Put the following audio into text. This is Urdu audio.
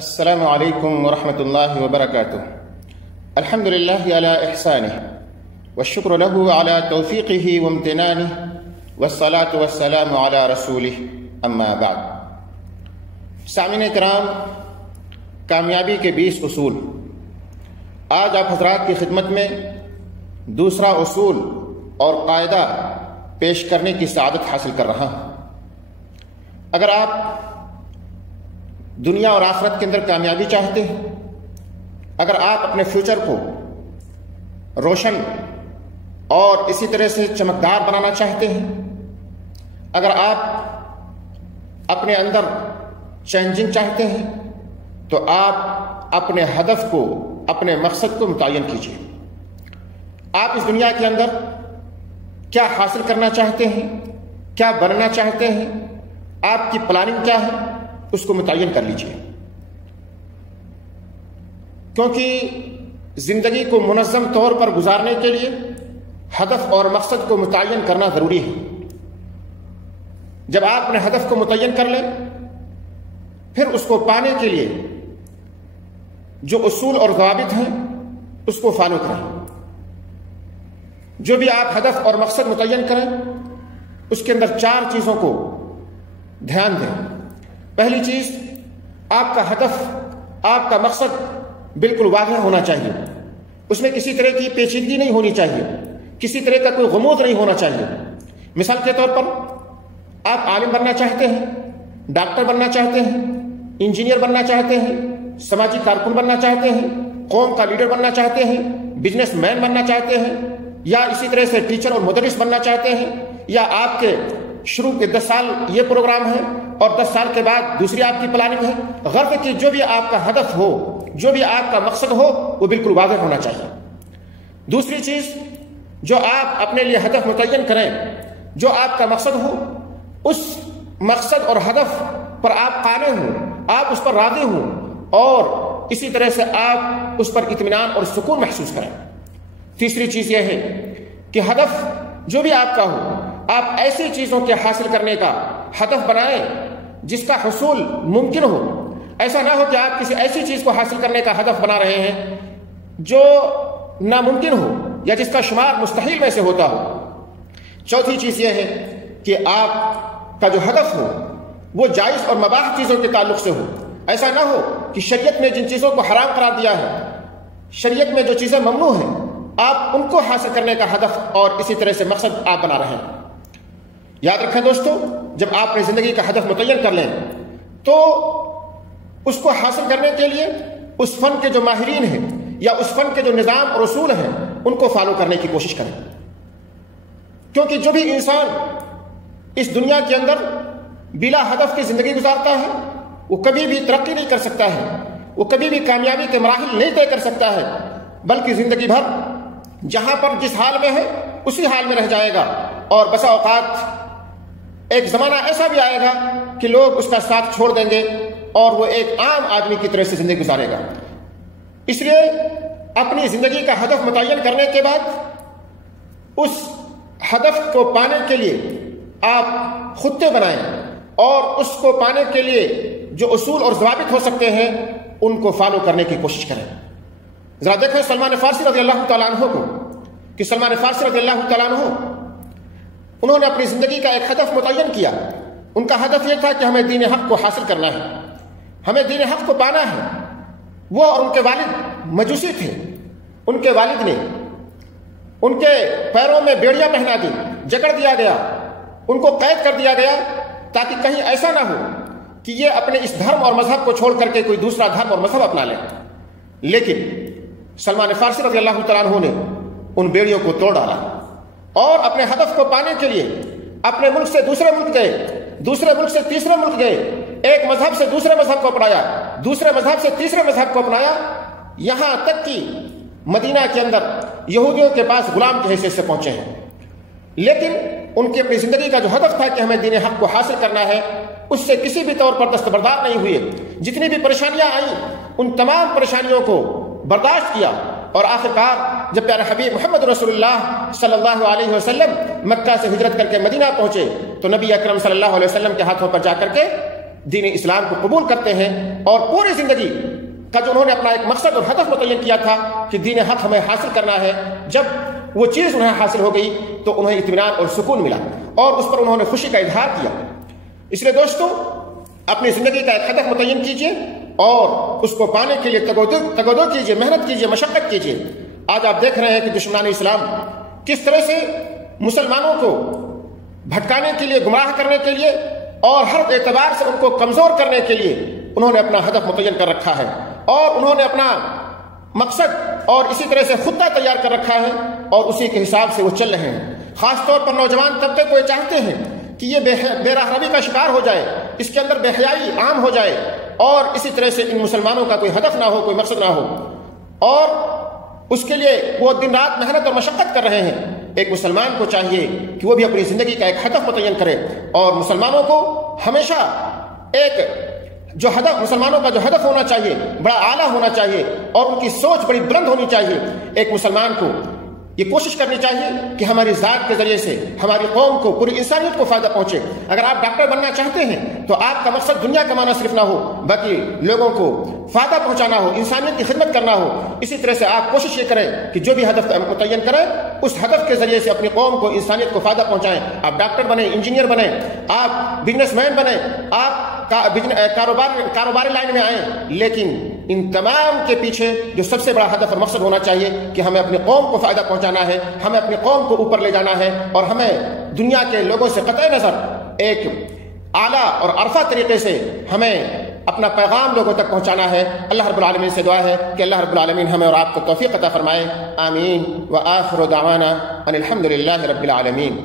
السلام علیکم ورحمۃ اللہ وبرکاتہ۔ الحمد للہ علی احسانہ والشکر له علی توفیقہ وامتنانہ والصلاة والسلام علی رسولہ اما بعد۔ سامعین کرام، کامیابی کے 20 اصول، آج آپ حضرات کی خدمت میں دوسرا اصول اور قاعدہ پیش کرنے کی سعادت حاصل کر رہا ہوں۔ اگر آپ دنیا اور آخرت کے اندر کامیابی چاہتے ہیں، اگر آپ اپنے فیوچر کو روشن اور اسی طرح سے چمکدار بنانا چاہتے ہیں، اگر آپ اپنے اندر چینجنگ چاہتے ہیں، تو آپ اپنے ہدف کو، اپنے مقصد کو متعین کیجیے۔ آپ اس دنیا کے اندر کیا حاصل کرنا چاہتے ہیں، کیا بننا چاہتے ہیں، آپ کی پلاننگ کیا ہے، اس کو متعین کر لیجیے، کیونکہ زندگی کو منظم طور پر گزارنے کے لیے ہدف اور مقصد کو متعین کرنا ضروری ہے۔ جب آپ اپنے ہدف کو متعین کر لیں، پھر اس کو پانے کے لیے جو اصول اور ضوابط ہیں اس کو فالو کریں۔ جو بھی آپ ہدف اور مقصد متعین کریں، اس کے اندر 4 چیزوں کو دھیان دیں۔ پہلی چیز، آپ کا ہدف، آپ کا مقصد بالکل واضح ہونا چاہیے، اس میں کسی طرح کی پیچیدگی نہیں ہونی چاہیے، کسی طرح کا کوئی غموض نہیں ہونا چاہیے۔ مثال کے طور پر، آپ عالم بننا چاہتے ہیں، ڈاکٹر بننا چاہتے ہیں، انجینئر بننا چاہتے ہیں، سماجی کارکن بننا چاہتے ہیں، قوم کا لیڈر بننا چاہتے ہیں، بزنس مین بننا چاہتے ہیں، یا اسی طرح سے ٹیچر اور مدرس بننا چاہتے ہیں، یا آپ کے شروع کے 10 سال یہ پروگرام ہے اور 10 سال کے بعد دوسری آپ کی پلاننگ ہے۔ غرض کہ جو بھی آپ کا ہدف ہو، جو بھی آپ کا مقصد ہو، وہ بالکل واضح ہونا چاہیے۔ دوسری چیز، جو آپ اپنے لیے ہدف متعین کریں، جو آپ کا مقصد ہو، اس مقصد اور ہدف پر آپ قانع ہوں، آپ اس پر راضی ہوں، اور اسی طرح سے آپ اس پر اطمینان اور سکون محسوس کریں۔ تیسری چیز یہ ہے کہ ہدف جو بھی آپ کا ہو، آپ ایسی چیزوں کے حاصل کرنے کا ہدف بنائیں جس کا حصول ممکن ہو۔ ایسا نہ ہو کہ آپ کسی ایسی چیز کو حاصل کرنے کا ہدف بنا رہے ہیں جو ناممکن ہو یا جس کا شمار مستحیل میں سے ہوتا ہو۔ چوتھی چیز یہ ہے کہ آپ کا جو ہدف ہو وہ جائز اور مباح چیزوں کے تعلق سے ہو۔ ایسا نہ ہو کہ شریعت نے جن چیزوں کو حرام قرار دیا ہے، شریعت میں جو چیزیں ممنوع ہیں، آپ ان کو حاصل کرنے کا ہدف اور اسی طرح سے مقصد آپ بنا رہے ہیں۔ یاد رکھیں دوستو، جب آپ اپنی زندگی کا ہدف متعین کر لیں تو اس کو حاصل کرنے کے لیے اس فن کے جو ماہرین ہیں یا اس فن کے جو نظام اور اصول ہیں ان کو فالو کرنے کی کوشش کریں، کیونکہ جو بھی انسان اس دنیا کے اندر بلا ہدف کی زندگی گزارتا ہے، وہ کبھی بھی ترقی نہیں کر سکتا ہے، وہ کبھی بھی کامیابی کے مراحل نہیں طے کر سکتا ہے، بلکہ زندگی بھر جہاں پر جس حال میں ہے اسی حال میں رہ جائے گا، اور بسا اوقات ایک زمانہ ایسا بھی آئے گا کہ لوگ اس کا ساتھ چھوڑ دیں گے اور وہ ایک عام آدمی کی طرح سے زندگی گزارے گا۔ اس لیے اپنی زندگی کا ہدف متعین کرنے کے بعد اس ہدف کو پانے کے لیے آپ خطے بنائیں، اور اس کو پانے کے لیے جو اصول اور ضوابط ہو سکتے ہیں ان کو فالو کرنے کی کوشش کریں۔ ذرا دیکھیں سلمان فارسی رضی اللہ تعالیٰ عنہ کو، کہ سلمان فارسی رضی اللہ تعالیٰ عنہ انہوں نے اپنی زندگی کا ایک ہدف متعین کیا۔ ان کا ہدف یہ تھا کہ ہمیں دین حق کو حاصل کرنا ہے، ہمیں دین حق کو پانا ہے۔ وہ اور ان کے والد مجوسی تھے، ان کے والد نے ان کے پیروں میں بیڑیاں پہنا دی، جکڑ دیا گیا، ان کو قید کر دیا گیا، تاکہ کہیں ایسا نہ ہو کہ یہ اپنے اس دھرم اور مذہب کو چھوڑ کر کے کوئی دوسرا دھرم اور مذہب اپنا لیں۔ لیکن سلمان فارسی رضی اللہ تعالیٰ عنہ نے ان بیڑیوں کو توڑ ڈالا اور اپنے ہدف کو پانے کے لیے اپنے ملک سے دوسرے ملک گئے، دوسرے ملک سے تیسرے ملک گئے، ایک مذہب سے دوسرے مذہب کو اپنایا، دوسرے مذہب سے تیسرے مذہب کو اپنایا، یہاں تک کہ مدینہ کے اندر یہودیوں کے پاس غلام کی حیثیت سے پہنچے ہیں۔ لیکن ان کی اپنی زندگی کا جو ہدف تھا کہ ہمیں دین حق کو حاصل کرنا ہے، اس سے کسی بھی طور پر دستبردار نہیں ہوئے۔ جتنی بھی پریشانیاں آئیں ان تمام پریشانیوں کو برداشت کیا، اور آخرکار جب پیارے حبیب محمد رسول اللہ صلی اللہ علیہ وسلم مکہ سے ہجرت کر کے مدینہ پہنچے تو نبی اکرم صلی اللہ علیہ وسلم کے ہاتھوں پر جا کر کے دین اسلام کو قبول کرتے ہیں اور پوری زندگی کا جو انہوں نے اپنا ایک مقصد اور ہدف متعین کیا تھا کہ دین حق ہمیں حاصل کرنا ہے، جب وہ چیز انہیں حاصل ہو گئی تو انہیں اطمینان اور سکون ملا اور اس پر انہوں نے خوشی کا اظہار کیا۔ اس لیے دوستو، اپنی زندگی کا ایک ہدف متعین کیجیے اور اس کو پانے کے لیے تگودو کیجیے، محنت کیجیے، مشقت کیجیے۔ آج آپ دیکھ رہے ہیں کہ دشمنان اسلام کس طرح سے مسلمانوں کو بھٹکانے کے لیے، گمراہ کرنے کے لیے اور ہر اعتبار سے ان کو کمزور کرنے کے لیے انہوں نے اپنا ہدف متعین کر رکھا ہے اور انہوں نے اپنا مقصد اور اسی طرح سے خطہ تیار کر رکھا ہے اور اسی کے حساب سے وہ چل رہے ہیں۔ خاص طور پر نوجوان طبقے کو یہ چاہتے ہیں کہ یہ بے راہروی کا شکار ہو جائے، اس کے اندر بے حیائی عام ہو جائے اور اسی طرح سے ان مسلمانوں کا کوئی ہدف نہ ہو، کوئی مقصد نہ ہو، اور اس کے لیے وہ دن رات محنت اور مشقت کر رہے ہیں۔ ایک مسلمان کو چاہیے کہ وہ بھی اپنی زندگی کا ایک ہدف متعین کرے اور مسلمانوں کو ہمیشہ ایک جو ہدف، مسلمانوں کا جو ہدف ہونا چاہیے بڑا اعلیٰ ہونا چاہیے اور ان کی سوچ بڑی بلند ہونی چاہیے۔ ایک مسلمان کو یہ کوشش کرنی چاہیے کہ ہماری ذات کے ذریعے سے ہماری قوم کو، پوری انسانیت کو فائدہ پہنچے۔ اگر آپ ڈاکٹر بننا چاہتے ہیں تو آپ کا مقصد دنیا کمانا صرف نہ ہو بلکہ لوگوں کو فائدہ پہنچانا ہو، انسانیت کی خدمت کرنا ہو۔ اسی طرح سے آپ کوشش یہ کریں کہ جو بھی ہدف متعین کریں اس ہدف کے ذریعے سے اپنی قوم کو، انسانیت کو فائدہ پہنچائیں۔ آپ ڈاکٹر بنیں، انجینئر بنیں، آپ بزنس مین بنیں، آپ کاروباری لائن میں آئیں، لیکن ان تمام کے پیچھے جو سب سے بڑا ہدف اور مقصد ہونا چاہیے کہ ہمیں اپنی قوم کو فائدہ پہنچانا ہے، ہمیں اپنی قوم کو اوپر لے جانا ہے اور ہمیں دنیا کے لوگوں سے قطع نظر ایک اعلیٰ اور عرفہ طریقے سے ہمیں اپنا پیغام لوگوں تک پہنچانا ہے۔ اللہ رب العالمین سے دعا ہے کہ اللہ رب العالمین ہمیں اور آپ کو توفیق عطا فرمائے۔ آمین وآخر دعوانا ان الحمد للہ رب العالمین۔